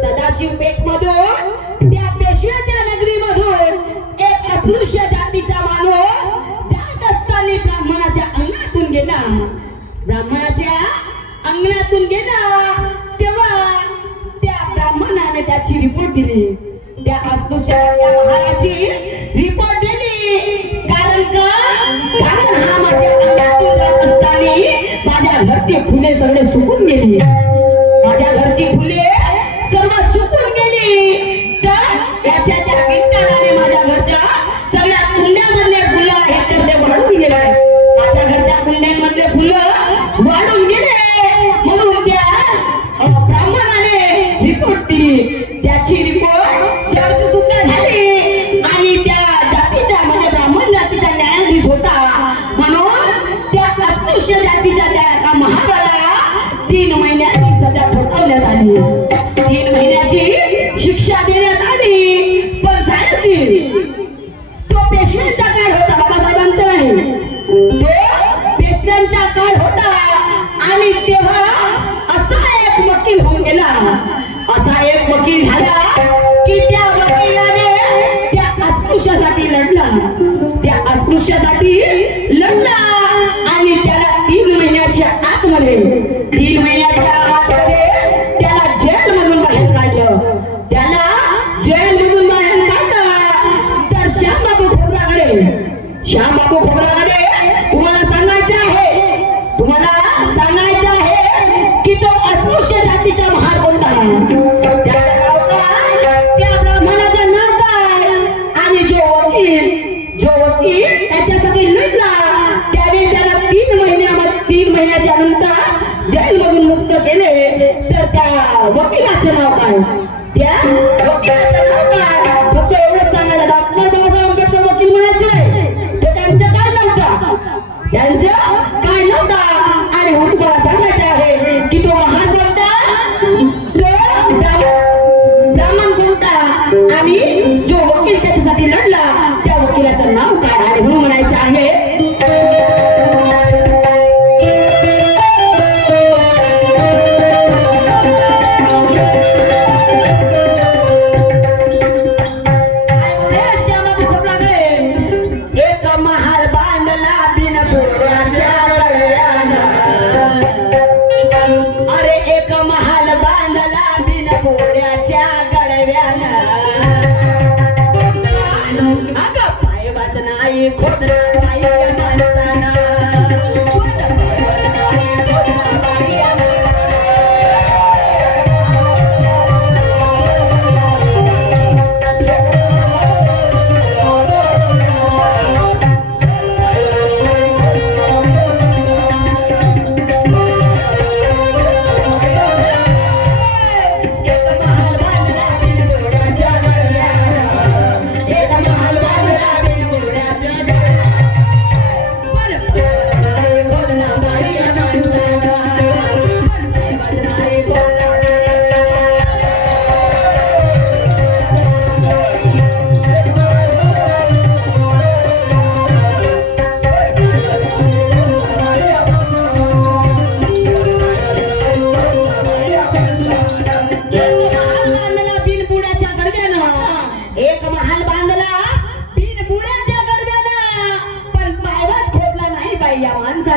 सदाशिव पेठ मधून त्या पेशव्याच्या नगरीमधून एक अस्पृश्य जातीचा माणूस जात असताना ब्राह्मणाच्या अंगणातून गेला. ब्राह्मणाच्या अंगणातून गेला तेव्हा त्या ब्राह्मणाने त्याची रिपोर्ट दिली. त्या अस्पृश्याच्या महाराची रिपोर्ट दिली. कारण हा माझ्या अंगणातून जात असताना माझ्या घरची फुले सगळे सुकून गेली. माझ्या घरची फुले सर्व सुकून गेली. तर याच्या त्या विंटाळाने माझ्या घरच्या सगळ्या कुंड्यामधले फुलं आहेत तर ते वाढून गेले. माझ्या घरच्या कुंड्यांमधले फुलं वाढून गेले म्हणून त्या ब्राह्मणाने रिपोर्ट दिली. त्याची रिपोर्ट दर्ज सुद्धा झाली आणि त्या जातीचा म्हणजे ब्राह्मण जातीचा न्यायाधीश होता म्हणून त्या अस्पृश्य जातीच्या त्या महाराला 3 महिन्याची सजा ठोठावण्यात आली. 3 महिन्याची शिक्षा देण्यात आली. पण साहेबजी तो पेशव्यांचा काळ होता, बाबासाहेबांचा नाही, तो पेशव्यांचा काळ होता. आणि तेव्हा असा एक वकील होऊन गेला. असा एक वकील झाला की त्या वकिलाने त्या अस्पृश्यासाठी लढला. त्या अस्पृश्यासाठी लढला आणि त्याला 3 महिन्याच्या आतमध्ये 3 महिन्याच्या आतमध्ये त्याला जेल मधून बाहेर काढलं. त्याला जेल मधून बाहेर काढलं. तर श्यामबाबू खोबरागडे तुम्हाला सांगायचं आहे की तो अस्पृश्य जातीचा महार कोणता आहे, त्याचं नाव काय, त्या ब्राह्मणाचं नाव काय. आणि जो वकील त्याच्यासाठी लढला त्याने त्याला 3 महिन्याच्या नंतर जेल मधून मुक्त केले. तर त्या वकिलाचं नाव काय, त्या वकिलाचं नाव काय. फक्त एवढंच सांगायला डॉक्टर बाबासाहेब आंबेडकर वकील म्हणायचे तर त्यांचं काय नव्हतं. आणि म्हणून मला सांगायचं आहे की तो महान कोणता, तो ब्राह्मण कोणता आणि जो वकील त्याच्यासाठी लढला त्या वकिलाचं नाव काय. आणि म्हणून म्हणायचं आहे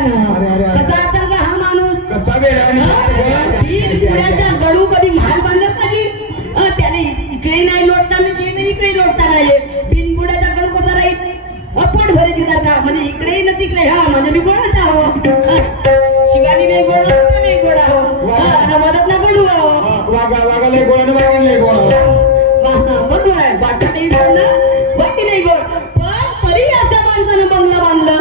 त्यानं. अरे, अरे, अरे. कसा असेल का हा माणूस? कसा वेळा बिनबुड्याच्या गडू कधी महाल बांधलं कधी? त्याने इकडे नाही लोटताना गेले, इकडे लोटता नाही. बिनबुड्याचा गडू कसा राहील? पोट भरी दिसतात का? म्हणजे इकडे ना तिकडे. हा म्हणजे मी गोडाच आहो. शिवानी नाही गोडा होता, नाही गोडा हो. आता मदत ना गडू आहो. वागाले गोळा वागाले गोळा. बरोबर आहे. वाटा नाही गोड ना, बाकी नाही गोड. पण तरी असं माणसानं बंगला बांधलं.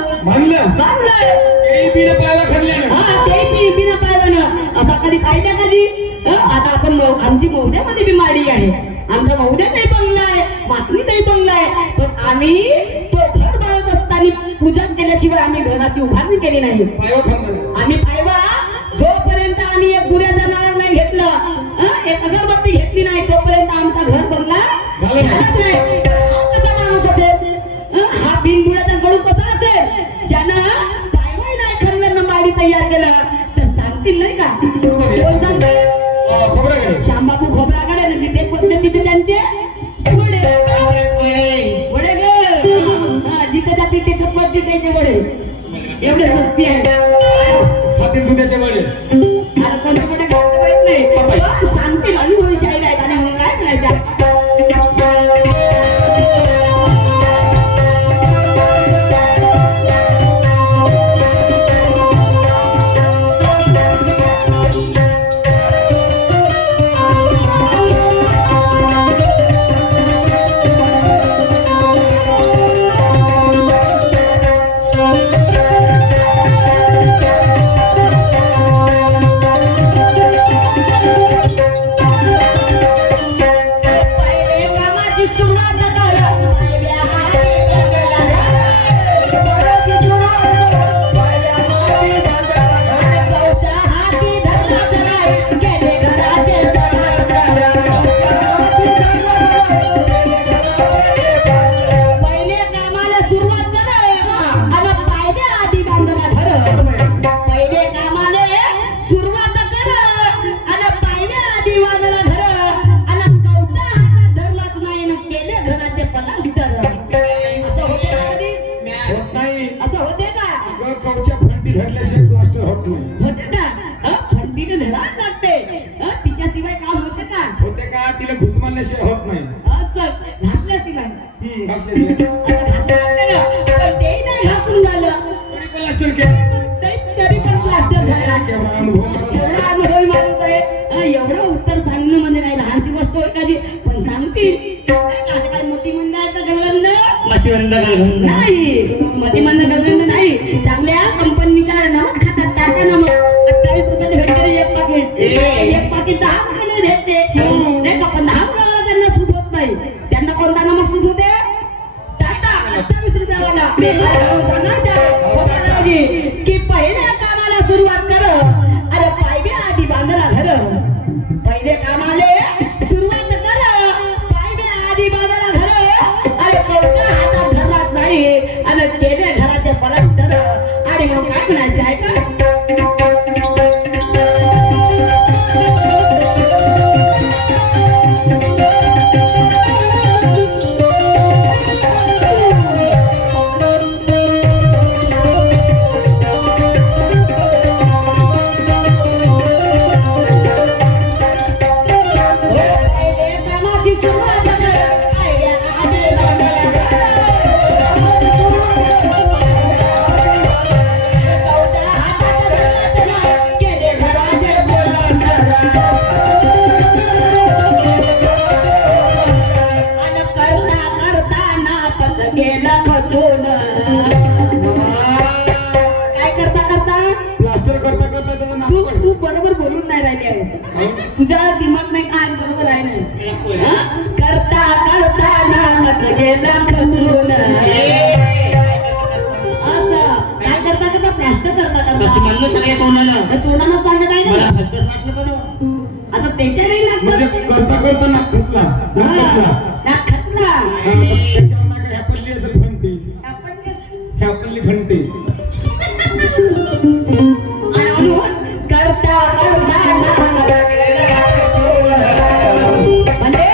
बिना पायाला खाल्ल्यानं. हा ते बिना पाहिलं असा कधी पाहिलं कधी? आता आपण आमची मौद्यामध्ये बी माडी आहे. आमच्या मौद्याचाही बंगला आहे, मातनीचाही बंगला आहे. पण आम्ही तो घर बाळत असताना पूजन केल्याशिवाय आम्ही घराची उभारणी केली नाही. आम्ही पायवा जोपर्यंत आम्ही एक गुऱ्या जनावर नाही घेतलं, एक अगरबत्ती घेतली नाही, तोपर्यंत आमचा घर बंगला झालाच नाही. हा कसा माणूस असेल? हा बिनबुड्याचा गडू कसा असेल? ज्यानं पायवाही नाही खरव्यांना माडी तयार केलं तर सांगतील नाही का? कोण सांगते? श्यामबाबू खोबराकडे ना, जिथे पडले तिथे त्यांचे वडे वडे ग. जिथे जाते तिथे पडते त्यांचे वडे. एवढे सस्ती आहे. आता कोणते वडे घालता माहित नाही, सांगतील. अनुभवी शाहीर आहेत आणि मग काय करायचं? तिला घुसमानल्याशिवाय होत नाही. घासल्याशिवाय ते नाही घासून झालं तरी प्लास्टर केलं. तरी पण प्लास्टर झाला. एवढा अनुभवी माणूस आहे. एवढं उत्तर सांगणं म्हणजे काही लहानची गोष्ट होय कधी, पण सांगतील. असं काय मोतीमंद गलगंड नाही, मतीमंद गलगंड नाही. चांगल्या कंपनीच्या नमक खातात. टाका नमक 28 रुपयाने भेटते एक पाकिट. एक पाकिट 10 रुपयाने भेटते नाही का? पण 10 रुपयाला त्यांना सूट होत नाही. त्यांना कोणता नमक सूट होते? टाटा 28 रुपयावाला. की पहिल्या कामाला सुरुवात कर, अरे पायव्या आधी बांधला घर. पहिले कामाले सुरुवात कर, पायव्या आधी बांधला घर. अरे कवच्या हातात धरलाच नाही आणि केले घराचे पलस्टर. आणि मग काय म्हणायचं आहे का? तुझा दिमाग नाही काय बरोबर आहे ना? करता करता नामत गेला खतरून. असं काय करता करता प्लास्टर करता करता तोंडानं सांगत आहे ना. आता त्याच्या नाही लागत. करता करता नाक खचला. नाक खचला. ह्या पल्ली असं फंटी. ह्या पल्ली फंटी. करता करता म्हणजे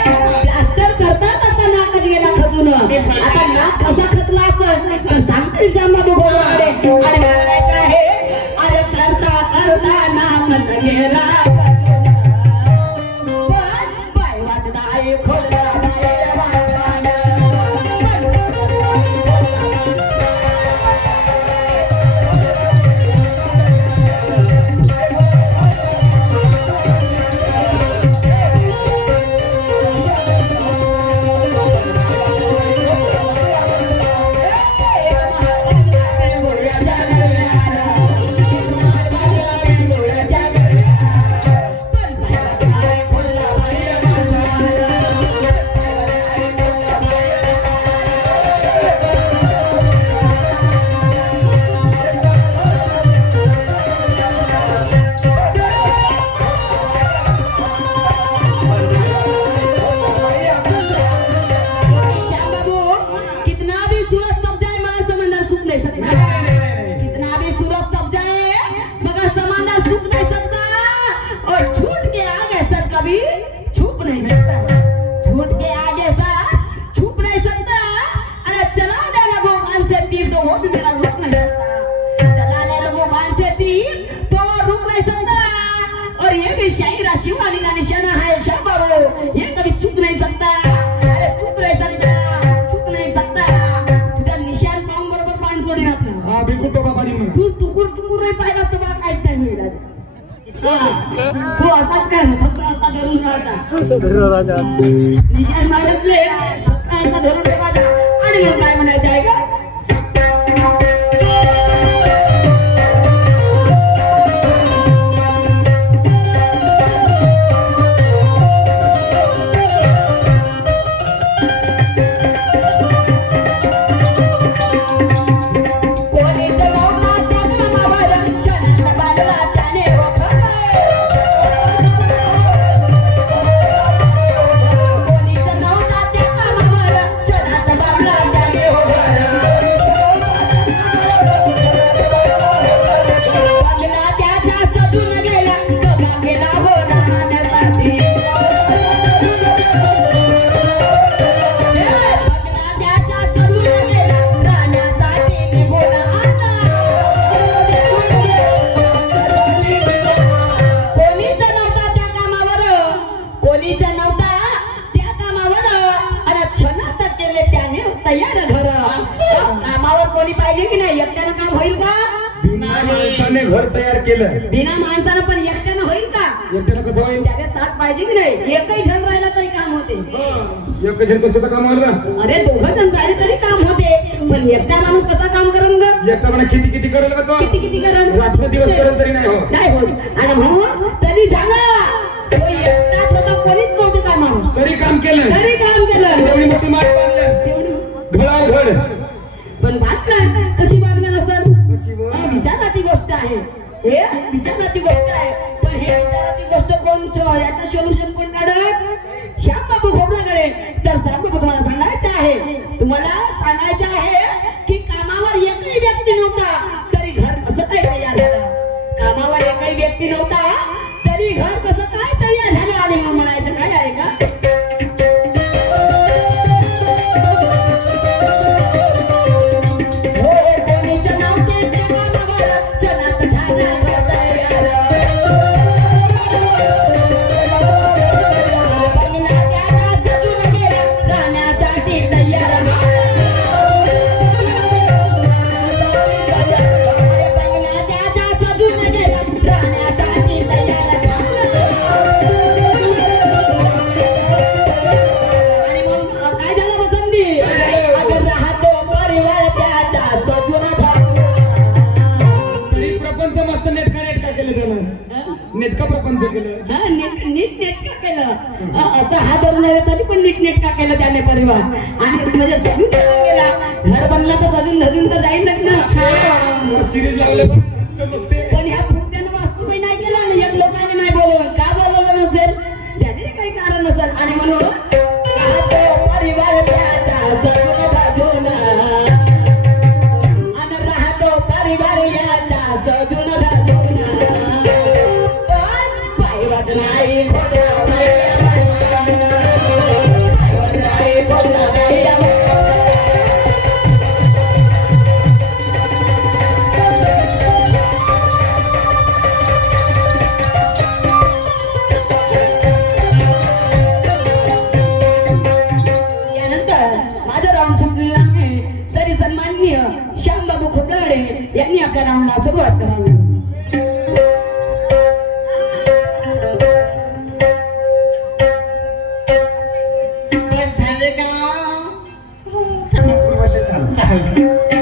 प्लास्टर करता करता नाकच गेला खचून. आता नाक कसा खचला असं सांगते श्यामबाबू खोबराकडे. आणि म्हणायचं आहे सूरज तप जाए मगर समंदर सूख नहीं सकता। कितना भी सूरज तप जाए मगर समंदर सूख नहीं सकता। और झूठ के आगे सच कभी छुप नहीं सकता। झूठ के आगे सच छुप नहीं सकता। अरे चलाने लगो बाण से तीर तो वो भी मेरा रुक नहीं सकता। चलाने लगो बाण से तीर तो वो रुक नहीं सकता। और ये भी शायरा शिवानी का निशाना है शाबारो, ये कभी चुप नहीं सकता। अरे चुप नहीं सकता, चुप नहीं सकता। तुझा निशान पाहून बरोबर पान सोडीन आपलं। हा बिलकुल तो बाबा नाही तू टुकुर टुकुर नाही पाहिला तर मला काहीच नाही मिळालं। तू असाच काय फक्त असा धरून राहायचा। निशान मारतले फक्त असा धरून ठेवायचा। आणि मग काय म्हणायचं आहे का? घर तयार केलं बिना माणसानं पण एकट्यानं होईल का? एकट्यानं कसं होईल? त्याला साथ पाहिजे की नाही? एकही जण राहिला तरी काम होते। एक जण कसं काम होईल का? अरे दोघं जण राहिले तरी काम होते, पण एकटा माणूस कसा काम करेल ग? एकटा म्हणा किती किती करेल का तो? किती किती करेल? रात्र दिवस करेल तरी नाही हो, नाही होत। आणि म्हणून तरी झाला तो एकटाच होता, कोणीच नव्हतं कामावर, तरी काम केलं, तरी काम केलं। एवढी मोठी माळ बांधली घडाघड। पण बांधणार कशी बांधणार असेल? विचाराची गोष्ट आहे, हे विचाराची गोष्ट आहे। पण हे विचाराची गोष्ट कोण याचं सोल्युशन कोण काढत? श्यामबाबू खोबराकडे। तर श्यामबाबू तुम्हाला सांगायचं आहे, तुम्हाला सांगायचं आहे की कामावर एकही व्यक्ती नव्हता तरी घर कसं काय तयार झालं? कामावर एकही व्यक्ती नव्हता तरी घर कसं काय तयार झालं? आणि मग म्हणायचं काय आहे का? नेटका प्रपंच केलं, नीट नेटका केलं। असं हा धरून तरी पण नीट नेटका केलं त्याने परिवार। आणि म्हणजे सगळी गेला, घर बनलं तर सजून धरून तर जाईलच ना। सिरीज लावले पण ह्या फुकट्यानं वास्तू काही नाही केलं ना, एक लोकांनी नाही बोलवलं का? बोलवलं नसेल त्याने काही कारण नसेल। आणि म्हणून परिवार त्याचा सजून बाजून आणि राहतो परिवार याचा सजून बाजून। नाही यानंतर माझं राऊंड संपलेलं आहे, तरी सन्माननीय श्यामबाबू खोबरागडे यांनी आपल्या राऊंडला सुरुवात करावी। झालं